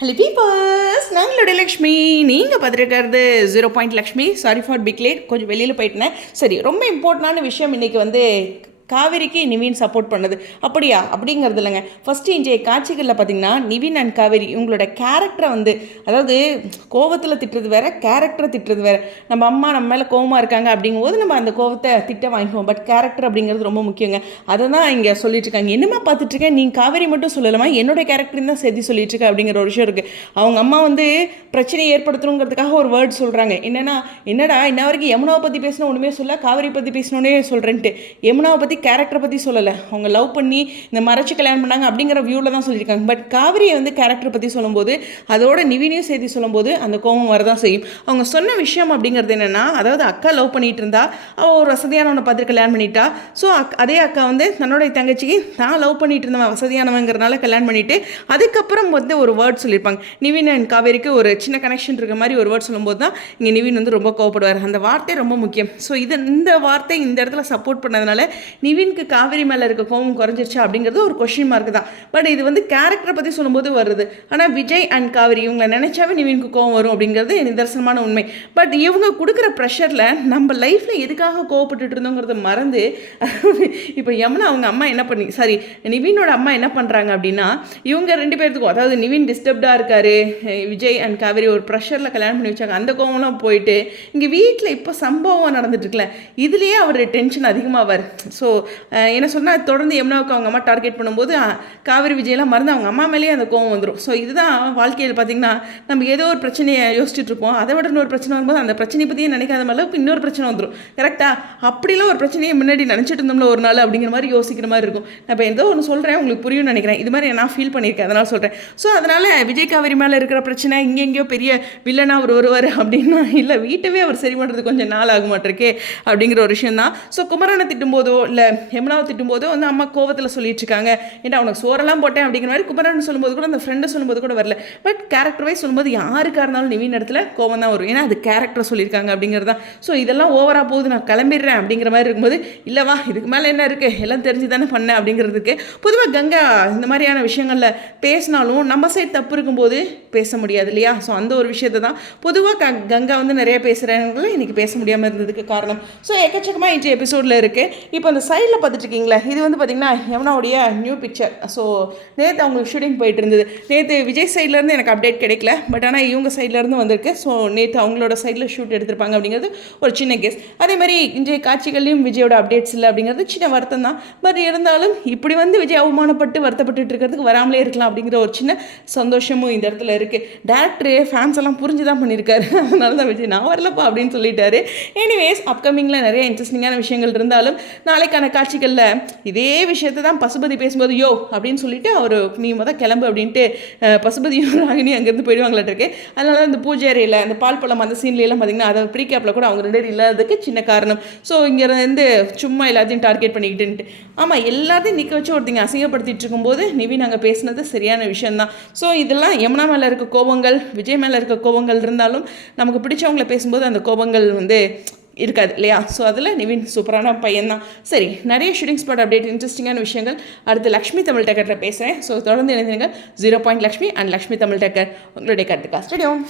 Hello peepers, நாங்களோட லக்ஷ்மி. நீங்கள் பார்த்துருக்கிறது 0 Lakshmi. Sorry for big late, கொஞ்சம் வெளியில் போயிட்டேன். சரி, ரொம்ப இம்பார்ட்டண்டான விஷயம் இன்றைக்கி காவேரிக்கு நிவின் சப்போர்ட் பண்ணது அப்படியா அப்படிங்கிறது இல்லைங்க. ஃபஸ்ட்டு இன்றைய காட்சிகளில் பார்த்திங்கன்னா நிவின் அண்ட் காவேரி இவங்களோட கேரக்டரை அதாவது கோவத்தில் திட்டுறது வேறு, கேரக்டரை திட்டுறது வேறு. நம்ம அம்மா நம்ம மேலே கோவமாக இருக்காங்க அப்படிங்கும்போது நம்ம அந்த கோவத்தை திட்ட வாங்கிக்குவோம். பட் கேரக்டர் அப்படிங்கிறது ரொம்ப முக்கியங்க. அதை தான் இங்கே சொல்லிட்டு இருக்காங்க. என்னமா பார்த்துட்ருக்கேன், நீங்கள் காவேரி மட்டும் சொல்லலாமா, என்னோட கேரக்டரையும் தான் சேர்த்து சொல்லிட்டு இருக்கேன் அப்படிங்கிற ஒரு விஷயம் இருக்குது. அவங்க அம்மா பிரச்சனையை ஏற்படுத்தணுங்கிறதுக்காக ஒரு வேர்ட் சொல்கிறாங்க. என்னடா இன்ன வரைக்கும் யமுனாவை பற்றி பேசினா ஒன்றுமே சொல்ல, காவேரி பற்றி பேசினோன்னே சொல்கிறேன்ட்டு. யமுனாவை பற்றி கேரக்டரை பற்றி சொல்லலை, அவங்க லவ் பண்ணி இந்த மறைச்சி கல்யாணம் பண்ணாங்க அப்படிங்கிற வியூவில் தான் சொல்லியிருக்காங்க. பட் காவிரியை கேரக்டர் பற்றி சொல்லும்போது அதோட நிவினையும் சேர்த்து சொல்லும்போது அந்த கோபம் வரதான் செய்யும். அவங்க சொன்ன விஷயம் அப்படிங்கிறது என்னென்னா, அதாவது அக்கா லவ் பண்ணிகிட்டு இருந்தா, அவள் ஒரு வசதியானவனை பார்த்து கல்யாணம் பண்ணிட்டா. ஸோ அதே அக்கா தன்னுடைய தங்கச்சிக்கு தான் லவ் பண்ணிட்டு இருந்தவன் வசதியானவங்கிறனால கல்யாணம் பண்ணிவிட்டு அதுக்கப்புறம் ஒரு வேர்ட் சொல்லியிருப்பாங்க. நிவின் அண்ட் காவேரிக்கு ஒரு சின்ன கனெக்ஷன் இருக்க மாதிரி ஒரு வேர்ட் சொல்லும்போது தான் இங்கே நிவின் ரொம்ப கோவப்படுவார். அந்த வார்த்தை ரொம்ப முக்கியம். ஸோ இந்த வார்த்தை இந்த இடத்துல சப்போர்ட் பண்ணதுனால நிவின்க்கு காவேரி மேலே இருக்க கோவம் குறைஞ்சிருச்சா அப்படிங்கிறது ஒரு கொஸ்டின் மார்க் தான். பட் இது கேரக்டரை பற்றி சொல்லும்போது வருது. ஆனால் விஜய் அண்ட் காவேரி இவங்களை நினைச்சாவே நிவின்க்கு கோவம் வரும் அப்படிங்கிறது நிதர்சனமான உண்மை. பட் இவங்க கொடுக்குற ப்ரெஷரில் நம்ம லைஃப்பில் எதுக்காக கோவப்பட்டுட்டு இருந்தோங்கிறத மறந்து இப்போ யமுனா அவங்க அம்மா நிவினோட அம்மா என்ன பண்ணுறாங்க அப்படின்னா, இவங்க 2 பேர்த்துக்கும், அதாவது நிவின் டிஸ்டர்ப்டாக இருக்காரு, விஜய் அண்ட் காவேரி ஒரு ப்ரெஷரில் கல்யாணம் பண்ணி வச்சாங்க, அந்த கோவம்லாம் போயிட்டு இங்கே வீட்டில் இப்போ சம்பவம் நடந்துட்டுருக்கல, இதுலேயே அவர் டென்ஷன் அதிகமாவார். ஸோ என்ன சொன்னால் தொடர்ந்து யமுனாவுக்கு அவங்க அம்மா டார்கெட் பண்ணும்போது காவேரி விஜயெல்லாம் மறந்து அவங்க அம்மா மேலேயே அந்த கோவம் வந்துடும். ஸோ இதுதான் வாழ்க்கையில் பார்த்திங்கன்னா, நம்ம ஏதோ ஒரு பிரச்சனையை யோசிச்சுட்டு இருப்போம், அதை விட இன்னொரு பிரச்சனை வரும்போது அந்த பிரச்சனையை பற்றியே நினைக்காத அளவுக்கு இன்னொரு பிரச்சனை வந்துடும். கரெக்டாக அப்படிலாம் ஒரு பிரச்சனையை முன்னாடி நினச்சிட்டு இருந்தோம்ல ஒரு நாள் அப்படிங்கிற மாதிரி யோசிக்கிற மாதிரி இருக்கும். நான் இப்போ ஏதோ ஒன்று சொல்கிறேன், உங்களுக்கு புரியும்னு நினைக்கிறேன். இது மாதிரி நான் ஃபீல் பண்ணியிருக்கேன், அதனால் சொல்கிறேன். ஸோ அதனால் விஜய் காவேரி மேலே இருக்கிற பிரச்சனை எங்கெங்கேயோ பெரிய வில்லனாக அவர் வருவார் அப்படின்னா இல்லை, வீட்டவே அவர் சரி பண்ணுறது கொஞ்சம் நாள் ஆக மாட்டிருக்கே அப்படிங்கிற ஒரு விஷயம் தான். ஸோ குமரனை திட்டும்போதோ இல்லை யமுனாவை திட்டும்போதோ அம்மா கோவத்தில் சொல்லிட்டு இருக்காங்க, ஏன்னா அவனுக்கு சோறெல்லாம் போட்டேன் அப்படிங்கிற மாதிரி குமரன் சொல்லும்போது கூட அந்த ஃப்ரெண்டு சொல்லும்போது கூட வரல. பட் கேரக்டர் வைஸ் சொல்லும்போது யாருக்காக இருந்தாலும் நிவின் இடத்துல கோவம் தான் வரும், ஏன்னா அது கேரக்டர் சொல்லியிருக்காங்க அப்படிங்கிறது தான். ஸோ இதெல்லாம் ஓவராக போகுது, நான் கிளம்பிடுறேன் அப்படிங்கிற மாதிரி இருக்கும்போது இல்லைவா இதுக்கு மேலே என்ன இருக்குது, எல்லாம் தெரிஞ்சு தானே பண்ணேன் அப்படிங்கிறதுக்கு. பொதுவாக கங்கா இந்த மாதிரியான விஷயங்களில் பேசினாலும் நம்ம சைடு தப்பு இருக்கும்போது பேச முடியாது இல்லையா. ஸோ அந்த ஒரு விஷயத்தை தான் பொதுவாக கங்கா நிறைய பேசுகிறவங்கள இன்றைக்கி பேச முடியாமல் இருந்ததுக்கு காரணம். ஸோ எக்கச்சக்கமாக இன்றைய எபிசோடில் இருக்குது. இப்போ அந்த சைடில் பார்த்துட்ருக்கீங்களா, இது பார்த்திங்கன்னா யமுனாவுடைய நியூ பிக்சர். ஸோ நேற்று அவங்களுக்கு ஷூட்டிங் போயிட்டு இருந்தது. நேற்று விஜய் சைட்லேருந்து எனக்கு அப்டேட் கிடைக்கல, பட் ஆனால் இவங்க சைட்லேருந்து வந்திருக்கு. ஸோ நேற்று அவங்களோட சைடில் ஷூட் எடுத்திருப்பாங்க அப்படிங்கிறது ஒரு சின்ன கேஸ். அதே மாதிரி இன்றைய காட்சிகள்லையும் விஜயோட அப்டேட்ஸ் இல்லை அப்படிங்கிறது சின்ன வருத்தம் தான். பட் இருந்தாலும் இப்படி விஜய் அவமானப்பட்டு வருத்தப்பட்டு இருக்கிறதுக்கு வராமலே இருக்கலாம் அப்படிங்கிற ஒரு சின்ன சந்தோஷமும் இந்த இடத்துல இருக்குது. டேரக்டரு ஃபேன்ஸ் எல்லாம் புரிஞ்சு தான் பண்ணியிருக்காரு. அதனால தான் விஜய் நான் வரலப்பா அப்படின்னு சொல்லிட்டாரு. எனிவேஸ் அப்கமிங்கில் நிறைய இன்ட்ரெஸ்டிங்கான விஷயங்கள் இருந்தாலும் நாளைக்கான காட்சிகளில் இதே விஷயத்தை தான் பசுபதி பேசும்போது யோ அப்படின்னு சொல்லிட்டு அவர் நீ கிளம்பு அப்படின்ட்டு பசுபதியும் ராகினி அங்கேருந்து போயிடுவாங்களாட்டிருக்கு. அதனால இந்த பூஜை அறையில் அந்த பால் பழம் அந்த சீன்லாம் பார்த்திங்கன்னா அதை ப்ரீகேப்பில் கூட அவங்க 2 பேரும் இல்லாததுக்கு சின்ன காரணம். ஸோ இங்கேருந்து சும்மா எல்லாத்தையும் டார்கெட் பண்ணிக்கிட்டுன்ட்டு ஆமாம் எல்லாத்தையும் நிற்க வச்சு ஒருத்தங்க அசிங்கப்படுத்திட்டு இருக்கும்போது நிவின் அங்கே பேசுனது சரியான விஷயந்தான். ஸோ இதெல்லாம் யமுனா மேலே இருக்க கோபங்கள், விஜய் மேலே இருக்க கோபங்கள் இருந்தாலும் நமக்கு பிடிச்சவங்கள பேசும்போது அந்த கோபங்கள் இருக்காது இல்லையா. ஸோ அதில் நிவின் சூப்பரான பையன்தான். சரி, நிறைய ஷூட்டிங் ஸ்பாட் அப்டேட், இன்ட்ரெஸ்டிங்கான விஷயங்கள் அடுத்து லக்ஷ்மி தமிழ் டக்கரில் பேசுகிறேன். ஸோ தொடர்ந்து இணைந்திருங்க. 0 லக்ஷ்மி அண்ட் லக்ஷ்மி தமிழ் டக்கர் உங்களுடைய கருத்துக்கா ஸ்டேடியம்.